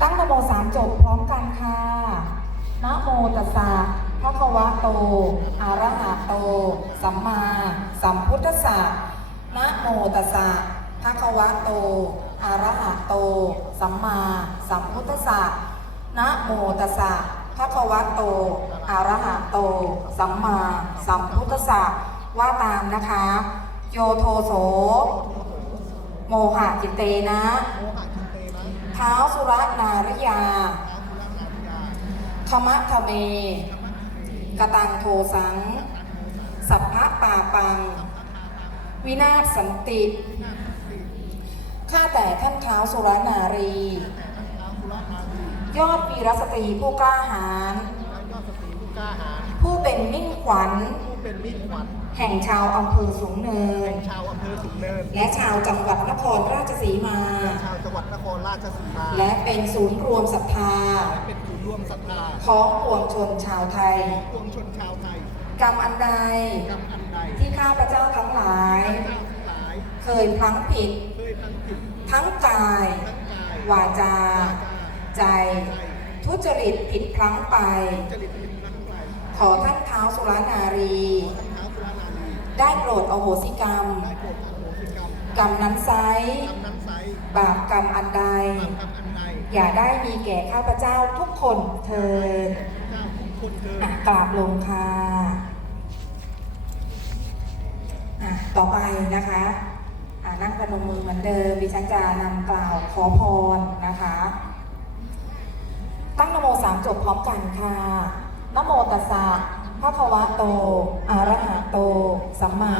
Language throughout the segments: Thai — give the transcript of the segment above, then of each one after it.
ตั้งนโมสามจบพร้อมกันค่ะนะโมตัสสะภะคะวะโต อะระหะโต สัมมาสัมพุทธัสสะนะโมตัสสะภะคะวะโต อะระหะโต สัมมาสัมพุทธัสสะนะโมตัสสะภะคะวะโต อะระหะโต สัมมาสัมพุทธัสสะว่าตามนะคะ โยโทโส โมหะจิตเตนะ ท้าวสุรนารยา ธรรมะทะเม กตังโทสัง สัพพะป่าปัง วินาศสันติ ข้าแต่ท่านท้าวสุรนารี ยอดวีรสตรีผู้กล้าหาญผู้เป็นมิ่งขวัญ เป็นมิตรขวัญแห่งชาวอำเภอสูงเนินชาวอำเภอสุนเนิน และชาวจังหวัดนครราชสีมาและชาวจังหวัดนครราชสีมา และเป็นศูนย์รวมศรัทธา และเป็นผู้ร่วมศรัทธาของปวงชนชาวไทย ของปวงชนชาวไทย กรรมอันใด กรรมอันใด ที่ข้าพเจ้าทั้งหลายเจ้าทั้งหลายเคยพลั้งผิดเคยทั้งผิดทั้งกายทั้งกาย วาจา ใจ ทุจริตผิดพลั้งไป ขอท่านเท้าสุรนารีท่านเท้าสุรานารี ได้โปรดอโหสิกรรมได้โปรดอโหสิกรรมกรรมนั้นไซร้กรรมนั้นไซบาปกรรมอันใดบาปกรรมอันใด อย่าได้มีแก่ข้าพเจ้าทุกคนเทินเจ้าทุกคนเกิดอะกราบลงค่ะอะต่อไปนะคะอะนั่งประนมมือเหมือนเดิมดิฉันจะนำกล่าวขอพรนะคะ ตั้งนโมสามจบพร้อมกันค่ะ นโมตัสสะภะคะวะโต อะระหะโต สัมมา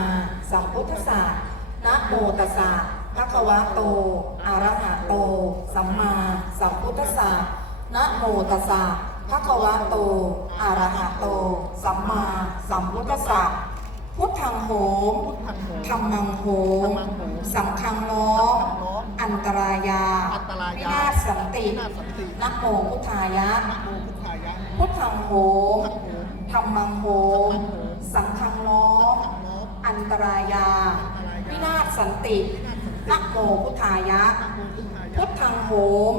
สัมพุทธัสสะนะโมตัสสะภะคะวะโต อะระหะโต สัมมาสัมพุทธัสสะนะโมตัสสะภะคะวะโต อะระหะโต สัมมาสัมพุทธัสสะพุทธังโหมธรรมังโหมธัมมังโหมสังฆังล้อมสังฆังล้อมอันตรายาอันตรายาวินาศสันติวินาศสันตินะโมพุทธายะ พุทธังโหมธรรมังโหมสังฆังล้อมอันตรายาอันตรายาวินาศสันตินะโมพุทธายะนะโมพุทธายะ พุทธังโหม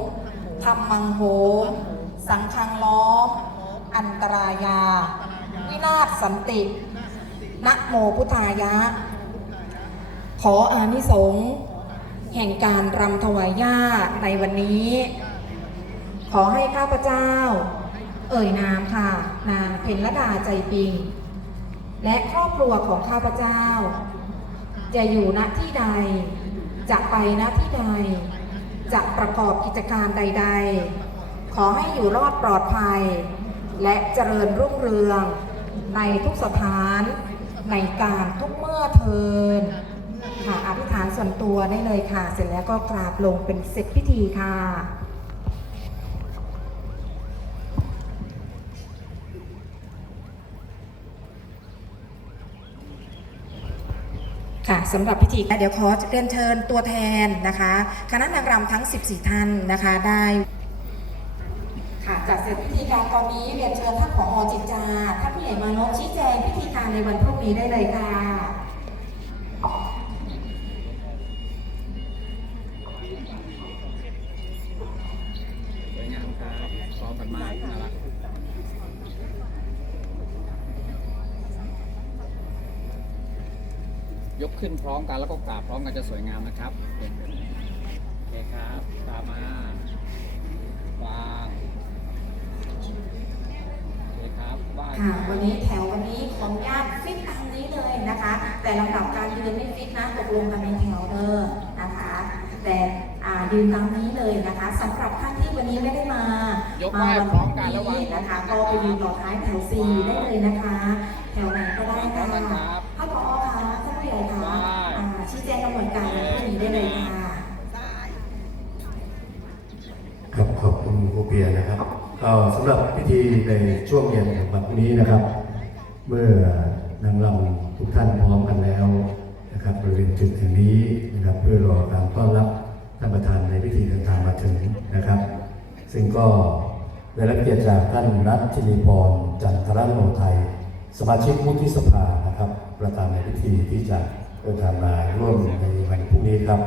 ธรรมังโหมสังฆังล้อมอันตรายา วินาศสันตินะโมพุทธายะ ขออานิสงส์แห่งการรำถวายญาตในวันนี้ ขอให้ข้าพเจ้า เอ่ยนามค่ะ นางเพ็ญรดาใจปิง และครอบครัวของข้าพเจ้า จะอยู่ณที่ใด จะไปณที่ใด จะประกอบกิจการใด ๆ ขอให้อยู่รอดปลอดภัย และเจริญรุ่งเรือง ในทุกสถานในการทุกเมื่อเทินค่ะอธิษฐานส่วนตัวได้เลยค่ะ เสร็จแล้วก็กราบลงเป็นเสร็จพิธีค่ะ ค่ะสำหรับพิธีเดี๋ยวขอเรียนเชิญตัวแทนนะคะคณะนางรำทั้ง 14 ท่านนะคะได้ค่ะจากเสร็จพิธีการตอนนี้เรียนเชิญท่านผอจิตจาท่านผู้ใหญ่มานพชี้แจงพิธีการในวันพรุ่งนี้ได้เลยค่ะ สวยงามครับซ้อมกันมากน่ารัก ยกขึ้นพร้อมกันแล้วก็กราบพร้อมกันจะสวยงามนะครับโอเคครับตามมาวางโอเคครับไหว้คค่ะรับวันนี้แถววันนี้ขออนุญาตฟิตตามนี้เลยนะคะ แต่ลำดับการยืนไม่ฟิตนะตกลงกันในแถวเด้อนะคะ แต่อ่ายืนตามนี้เลยนะคะสำหรับท่านที่วันนี้ไม่ได้มายกไหว้พร้อมกันแล้ววางนะคะก็ไปยืนต่อท้ายแถวซีได้เลยนะคะ แถวไหนก็ได้พร้อค่ะมกันครับท่านผอ งกำหนดการในพรุ่งนี้ได้เลยค่ะครับขอบคุณครูเปียนะครับก็สำหรับพิธีในช่วงเย็นของวันนี้นะครับ เมื่อนางรำทุกท่านพร้อมกันแล้วนะครับบริเวณจุดแห่งนี้นะครับเพื่อรอการต้อนรับท่านประธานในพิธีเดินทางมาถึงนะครับ ซึ่งก็ได้รับเกียรติจากท่านรัชนีพรจันทรโนไทย สมาชิกวุฒิสภานะครับ ประธานในพิธีที่จะ เดินทางมาร่วมในวันพรุ่งนี้ครับ